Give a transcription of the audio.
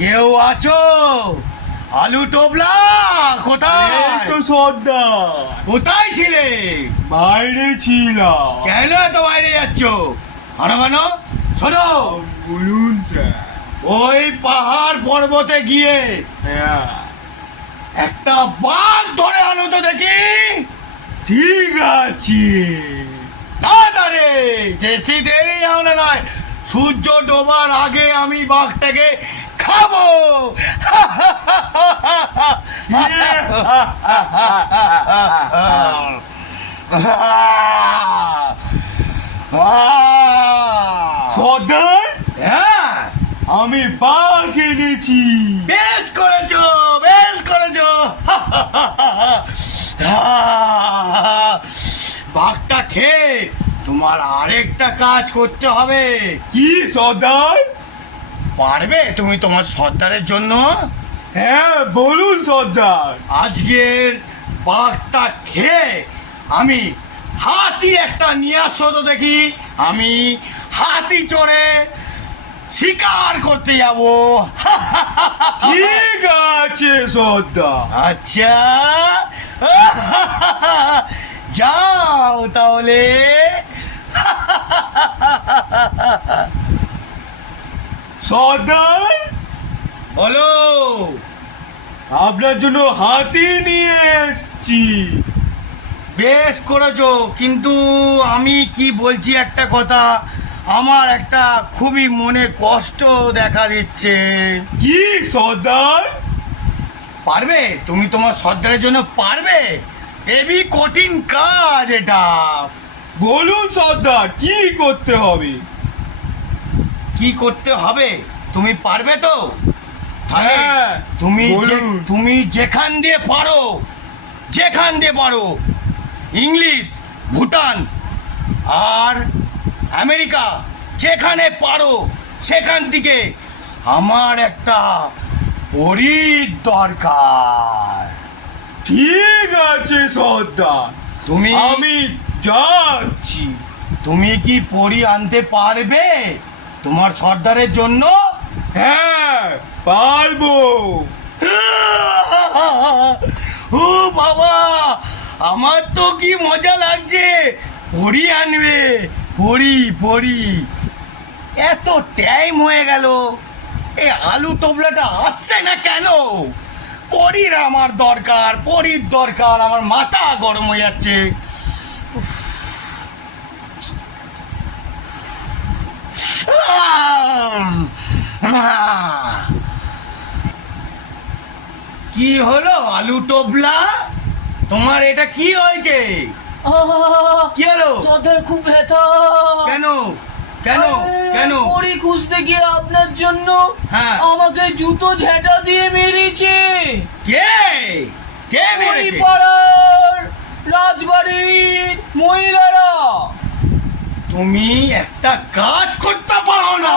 কেউ আছো? আলু টোবলা কোথায়? তো সর্দার কোথায় ছিলে? বাইরে ছিলাম। কেন এত বাইরে যাচ্ছ? আনো শোনো, বলুন স্যার। ওই পাহাড় পর্বতে গিয়ে হ্যাঁ একটা বাঘ ধরে আনো তো দেখি। ঠিক আছে। তাড়াতাড়ি, বেশি দেরি হবে নয়, সূর্য ডোবার আগে আমি বাঘটাকে খাবো। সর্দার হ্যাঁ, আমি বাঘ এনেছি। বেশ করেছো, বেশ করেছো। বাঘটা খেয়ে তোমার আরেকটা কাজ করতে হবে। কি সর্দার? পারবে তুমি তোমার সর্দারের জন্য? হ্যাঁ বলুন সর্দার। আজকের বাঘটা খেয়ে আমি হাতি একটা নিয়ে আসো তো দেখি। আমি হাতি চড়ে শিকার করতে যাব। ঠিক আছে সর্দার। আচ্ছা, যাও তাহলে। সর্দার বলো। আপনার জন্য হাতি নিয়ে এসছি। বেশ করেছো, কিন্তু আমি কি বলছি একটা কথা, আমার একটা খুবই মনে কষ্ট দেখা দিচ্ছে। কি সর্দার? পারবে তুমি তোমার সর্দারের জন্য? পারবে? হেবি কঠিন কাজ এটা। বলুন সর্দার কি করতে হবে? কি করতে হবে? তুমি পারবে তো? তাহলে হ্যাঁ, বলুন। তুমি যেখান দিয়ে পারো, যেখান দিয়ে পারো, ইংলিশ, ভুটান আর আমেরিকা, যেখানে পারো সেখান থেকে আমার একটা পরীর দরকার। ঠিক আছে সর্দার, তুমি আমি যাচ্ছি। তুমি কি পরী আনতে পারবে তোমার সর্দারের জন্য? হ্যাঁ পারবো। ও বাবা, আমার তো কি মজা লাগছে। পরী আনবে, পরী পরী। এত টাইম হয়ে গেল, এই আলু টোবলাটা আসছে না কেন? পরীর আমার দরকার, পরীর দরকার। আমার মাথা গরম হয়ে যাচ্ছে। কি হলো আলু টোবলা, তোমার এটা কি হয়েছে? কি হলো? সর্দার খুব ব্যথা। কেন কেন কেন? পরি খুঁজতে গিয়ে আপনার জন্য হ্যাঁ। আমাকে জুতো ঝেঁটা দিয়ে মেরেছে। কে কে মেরেছে? পাড়ার রাজবাড়ির মহিলারা। তুমি একটা কাজ করতে পারো না।